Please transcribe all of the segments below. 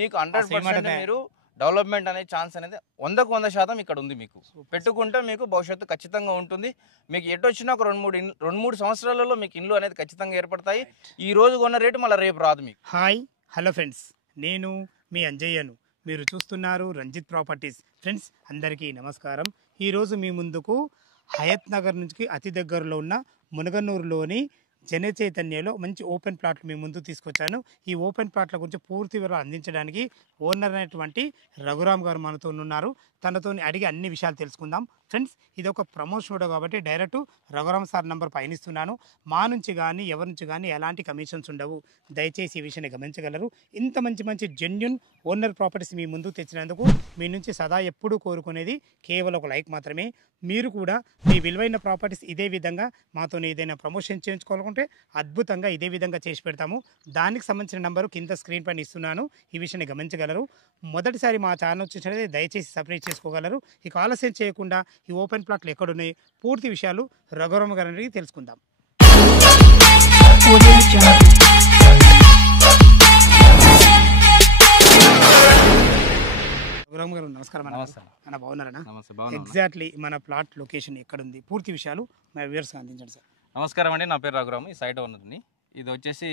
మీకు 100% మీరు డెవలప్మెంట్ అనే ఛాన్స్ అనేది 100% ఇక్కడ ఉంది. మీకు పెట్టుకుంటే మీకు భవిష్యత్తు ఖచ్చితంగా ఉంటుంది. మీకు ఎటు వచ్చినా ఒక 2-3 సంవత్సరాలలో మీకు ఇల్లు అనేది ఖచ్చితంగా ఏర్పడతాయి. ఈ రోజు కొన్న రేటు మళ్ళీ రేపు రాదు మీకు. హాయ్ హలో ఫ్రెండ్స్, నేను మీ అంజయ్యను. మీరు చూస్తున్నారు రంజిత్ ప్రాపర్టీస్. ఫ్రెండ్స్ అందరికీ నమస్కారం. ఈరోజు మీ ముందుకు హయత్ నగర్ నుంచి అతి దగ్గరలో ఉన్న మునగనూరులోని జన చైతన్యలో మంచి ఓపెన్ ప్లాట్లు మీ ముందు తీసుకొచ్చాను. ఈ ఓపెన్ ప్లాట్ల గురించి పూర్తి వివరాలు అందించడానికి ఓనర్ అయినటువంటి రఘురామ్ గారు మనతో ఉన్నారు. తనతో అడిగి అన్ని విషయాలు తెలుసుకుందాం. ఫ్రెండ్స్ ఇది ఒక ప్రమోషన్ వీడియో కాబట్టి డైరెక్ట్ రఘురామ్ సార్ నంబర్ పయనిస్తున్నాను. మా నుంచి కానీ ఎవరి నుంచి కానీ ఎలాంటి కమిషన్స్ ఉండవు. దయచేసి ఈ విషయాన్ని గమనించగలరు. ఇంత మంచి జెన్యున్ ఓనర్ ప్రాపర్టీస్ మీ ముందు తెచ్చినందుకు మీ నుంచి సదా ఎప్పుడూ కోరుకునేది కేవలం ఒక లైక్ మాత్రమే. మీరు కూడా మీ విలువైన ప్రాపర్టీస్ ఇదే విధంగా మాతో ఏదైనా ప్రమోషన్ చేయించుకోవాలనుకుంటే అద్భుతంగా ఇదే విధంగా చేసి పెడతాము. దానికి సంబంధించిన నంబరు కింద స్క్రీన్ పైన ఇస్తున్నాను. ఈ విషయాన్ని గమనించగలరు. మొదటిసారి మా ఛానల్ చూసినట్లయితే దయచేసి సబ్స్క్రైబ్ చేసుకోగలరు. ఇక ఆలస్యం చేయకుండా ఈ ఓపెన్ ప్లాట్లు ఎక్కడున్నాయి పూర్తి విషయాలు రఘురామ్ గారిని తెలుసుకుందాం. రఘురామ్ గారు నమస్కారం. అన్న బాగున్నారన్నా? ఎగ్జాక్ట్లీ మన ప్లాట్ లొకేషన్ ఎక్కడుంది పూర్తి విషయాలు మా వ్యూవర్స్ అందించండి సార్. నమస్కారం అండి, నా పేరు రఘురామ్. ఈ సైట్ ఉన్నది. ఇది వచ్చేసి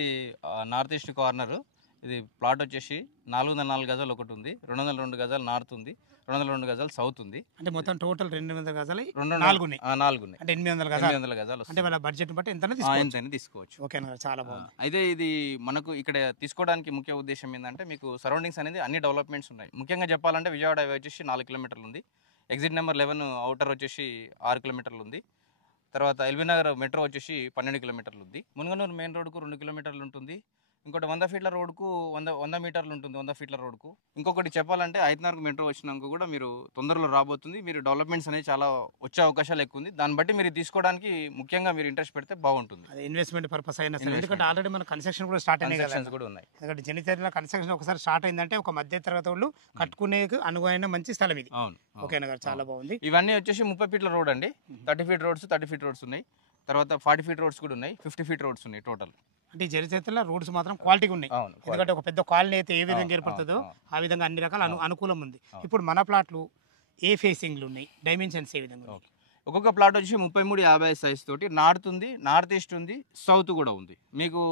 నార్త్ ఈస్ట్ కార్నర్. ఇది ప్లాట్ వచ్చేసి 404 గజాలు ఒకటి ఉంది, 202 గజాలు నార్త్ ఉంది, 202 గజాలు సౌత్ ఉంది. అంటే మొత్తం టోటల్ 200 గజాలు 4 ఉన్నాయి. అంటే 800 గజాలు అంటే వాళ్ళ బడ్జెట్ బట్టి ఎంత తీసుకోవచ్చు. ఓకే, చాలా బాగుంది. అయితే ఇది మనకు ఇక్కడ తీసుకోవడానికి ముఖ్య ఉద్దేశం ఏంటంటే మీకు సరౌండింగ్స్ అనేది అన్ని డెవలప్మెంట్స్ ఉన్నాయి. ముఖ్యంగా చెప్పాలంటే విజయవాడ వచ్చేసి 4 కిలోమీటర్లు ఉంది. ఎగ్జిట్ నెంబర్ 11 అవుటర్ వచ్చేసి 6 కిలోమీటర్లు ఉంది. తర్వాత ఎల్బీ నగర్ మెట్రో వచ్చేసి 12 కిలోమీటర్లు ఉంది. మునగనూరు మెయిన్ రోడ్కు 2 కిలోమీటర్లు ఉంటుంది. ఇంకోటి 100 ఫీట్ల రోడ్కు 100 మీటర్లు ఉంటుంది. 100 ఫీట్ల రోడ్కు ఇంకొకటి చెప్పాలంటే హైత్ మెట్రో వచ్చినాక కూడా మీరు తొందరలో రాబోతుంది. మీరు డెవలప్మెంట్స్ అనేది చాలా వచ్చే అవకాశాలు ఎక్కువ ఉంది. దాన్ని బట్టి మీరు తీసుకోవడానికి ముఖ్యంగా మీరు ఇంట్రెస్ట్ పెడితే బాగుంటుంది. ఇన్వెస్ట్మెంట్ పర్పస్ అయినా సరే, ఎందుకంటే ఆల్రెడీ మన కన్స్ట్రక్షన్ కూడా స్టార్ట్ అయినాయి కూడా ఉన్నాయి. ఎందుకంటే జనచర్యలో కన్స్ట్రక్షన్ ఒకసారి స్టార్ట్ అయిందంటే ఒక మధ్య తరగతి వాళ్ళు కట్టుకునే అనువైన మంచి స్థలం ఇది. ఓకేనా గారు, చాలా బాగుంది. ఇవన్నీ వచ్చేసి 30 ఫీట్ల రోడ్ అండి. 30 ఫీట్ రోడ్స్, 30 ఫీట్ రోడ్స్ ఉన్నాయి. తర్వాత 40 ఫీట్ రోడ్స్ కూడా ఉన్నాయి. 50 ఫీట్ రోడ్స్ ఉన్నాయి టోటల్. అంటే జరిచేతలో రోడ్స్ మాత్రం క్వాలిటీగా ఉన్నాయి. ఎందుకంటే ఒక పెద్ద కాలనీ అయితే ఏ విధంగా ఏర్పడుతుందో ఆ విధంగా అన్ని రకాల అనుకూలం ఉంది. ఇప్పుడు మన ప్లాట్లు ఏ ఫేసింగ్లు ఉన్నాయి, డైమెన్షన్స్ ఏ విధంగా? ఒక్కొక్క ప్లాట్ వచ్చి 33-50 సైజ్ తోటి నార్త్ ఉంది, నార్త్ ఈస్ట్ ఉంది, సౌత్ కూడా ఉంది. మీకు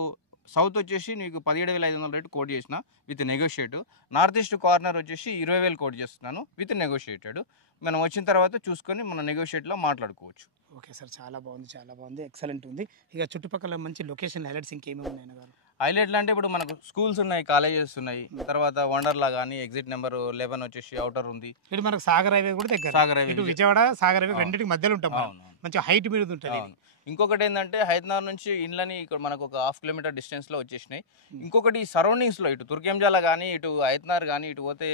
సౌత్ వచ్చేసి మీకు 17,500 రేటు కోట్ చేసిన with negotiate. North east corner వచ్చేసి 20,000 కోట్ చేస్తున్నాను విత్ నెగోషియేటెడ్. మనం వచ్చిన తర్వాత చూసుకొని మన నెగోషియేట్లో మాట్లాడుకోవచ్చు. ఓకే సార్, చాలా బాగుంది, ఎక్సలెంట్ ఉంది. ఇక చుట్టుపక్కల మంచి లొకేషన్ హైలైట్స్ ఇంకేమేమి ఉన్నాయి గారు? హైలైట్లు అంటే ఇప్పుడు మనకు స్కూల్స్ ఉన్నాయి, కాలేజెస్ ఉన్నాయి. తర్వాత వండర్లా కానీ ఎగ్జిట్ నెంబర్ 11 వచ్చేసి అవుటర్ ఉంది. ఇటు మనకు సాగర్ హైవే కూడా దగ్గర. సాగర్ హైవే, ఇటు విజయవాడ సాగర్ హైవే రెండింటికి మధ్యలో ఉంటాం. మంచి హైట్ మీద ఉంటుంది. ఇంకొకటి ఏంటంటే హైదరాబాద్ నుంచి ఇండ్లని ఇక్కడ మనకు ఒక 1/2 కిలోమీటర్ డిస్టెన్స్లో వచ్చేసినాయి. ఇంకొకటి సరౌండింగ్స్లో ఇటు తుర్కెంజాల కానీ, ఇటు హైదరాబాద్ కానీ, ఇటు పోతే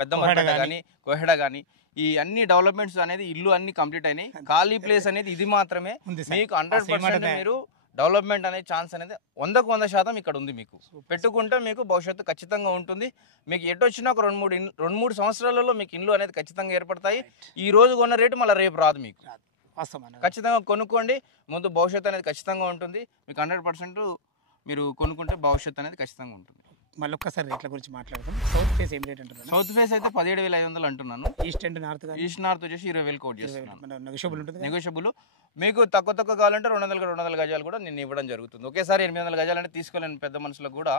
పెద్దమర్పేట కానీ, కోహెడ కానీ, ఈ అన్ని డెవలప్మెంట్స్ అనేది ఇల్లు అన్ని కంప్లీట్ అయినాయి. ఖాళీ ప్లేస్ అనేది ఇది మాత్రమే. మీకు 100% మీరు డెవలప్మెంట్ అనే ఛాన్స్ అనేది 100% ఇక్కడ ఉంది. మీకు పెట్టుకుంటే మీకు భవిష్యత్తు ఖచ్చితంగా ఉంటుంది. మీకు ఎటు వచ్చినా ఒక 2-3 సంవత్సరాలలో మీకు ఇల్లు అనేది ఖచ్చితంగా ఏర్పడతాయి. ఈ రోజు కొన్న రేటు మళ్ళీ రేపు రాదు. మీకు ఖచ్చితంగా కొనుక్కోండి. ముందు భవిష్యత్తు అనేది ఖచ్చితంగా ఉంటుంది. మీకు 100% మీరు కొనుక్కుంటే భవిష్యత్తు అనేది ఖచ్చితంగా ఉంటుంది. మళ్ళీ ఒక్కసారి రేట్ల గురించి మాట్లాడదాం. సౌత్ ఫేస్ ఏం రేట్ అంటున్నాను? సౌత్ ఫేస్ అయితే 17,500 అంటున్నాను. East and north? East north వచ్చేసి 20,000 కోట్ చేస్తున్నాను. నెగోషియబుల్ ఉంటుంది. నెగోషియబుల్. మీకు తక్కువ కావాలంటే 200 గజాలు కూడా నేను ఇవ్వడం జరుగుతుంది. ఒకేసారి 800 గజాలు అంటే తీసుకోలేని పెద్ద మనుషులకు కూడా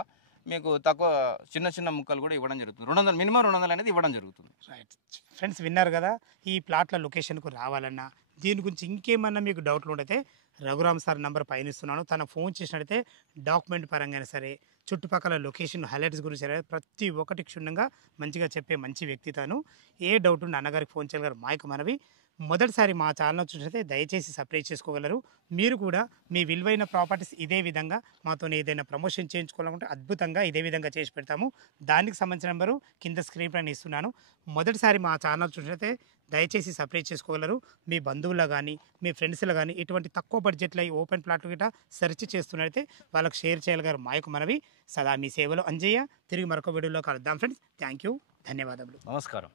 మీకు తక్కువ చిన్న ముక్కలు కూడా ఇవ్వడం జరుగుతుంది. 200 మినిమం 200 అనేది ఇవ్వడం జరుగుతుంది. రైట్ ఫ్రెండ్స్, విన్నారు కదా. ఈ ప్లాట్ల లొకేషన్కు రావాలన్నా దీని గురించి ఇంకేమన్నా మీకు డౌట్లు ఉంటే రఘురామ్ సార్ నంబర్ పయనిస్తున్నాను. తన ఫోన్ చేసినట్టయితే డాక్యుమెంట్ పరంగా సరే, చుట్టుపక్కల లొకేషన్ హైలైట్స్ గురించి సరే ప్రతి ఒక్కటి క్షుణ్ణంగా మంచిగా చెప్పే మంచి వ్యక్తి తాను. ఏ డౌట్ ఉంటే అన్నగారికి ఫోన్ చేయగలరు. మాకు మనవి మొదటిసారి మా ఛానల్ చూసినట్లయితే దయచేసి సబ్స్క్రైబ్ చేసుకోగలరు. మీరు కూడా మీ విలువైన ప్రాపర్టీస్ ఇదే విధంగా మాతో ఏదైనా ప్రమోషన్ చేయించుకోవాలనుకుంటే అద్భుతంగా ఇదే విధంగా చేసి పెడతాము. దానికి సంబంధించిన నెంబరు కింద స్క్రీన్ పైన ఇస్తున్నాను. మొదటిసారి మా ఛానల్ చూసినట్లయితే దయచేసి సబ్స్క్రైబ్ చేసుకోగలరు. మీ బంధువుల్లో కానీ మీ ఫ్రెండ్స్లో కానీ ఇటువంటి తక్కువ బడ్జెట్లో ఈ ఓపెన్ ప్లాట్లు గిట్ట సెర్చ్ చేస్తున్నట్లయితే వాళ్ళకి షేర్ చేయగలరు. మాకు మనవి సదా మీ సేవలో అంజయ్య. తిరిగి మరొక వీడియోలో కలుద్దాం ఫ్రెండ్స్. థ్యాంక్ యూ, ధన్యవాదములు, నమస్కారం.